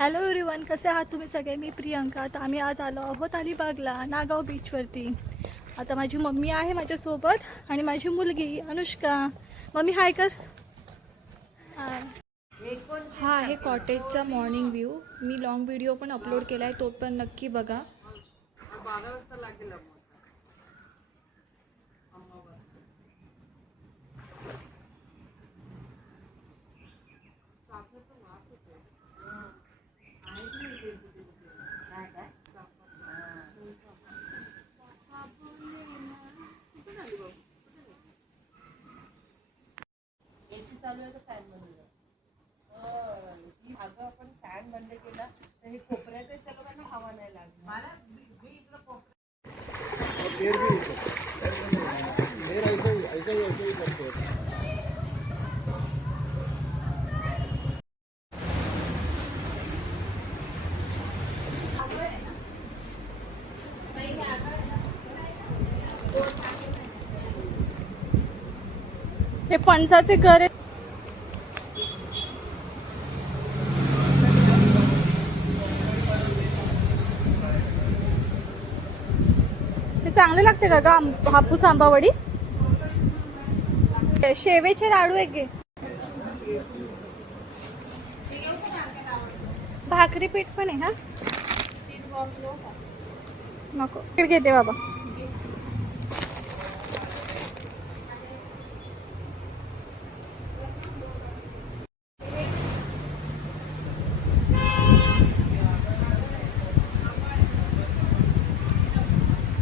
Hello everyone, कसे आहात तुम्ही सगळे? मी प्रियंका. तर आम्ही आज आलो आहोत अलिबागला, नागाव बीचवरती. आता माझी मम्मी आहे माझ्यासोबत आणि माझी मुलगी अनुष्का. मम्मी हाय कर. हाय. हा आहे कॉटेजचा मॉर्निंग व्ह्यू. मी लॉंग व्हिडिओ पण अपलोड केला आहे, तो पण नक्की बघा. एसी चालू आहे तर फॅन बंद केला. अगं आपण फॅन बंद केला तर हे कोपऱ्यात त्या लोकांना हवा नाही लागली. मला मी इकडं हे फणसाचे घर आहे. हे चांगले लागते का ग? हापूस आंबावडी. शेवेचे लाडू आहे गे. भाकरी पीठ पण आहे. हा नको, पीठ घेते बाबा.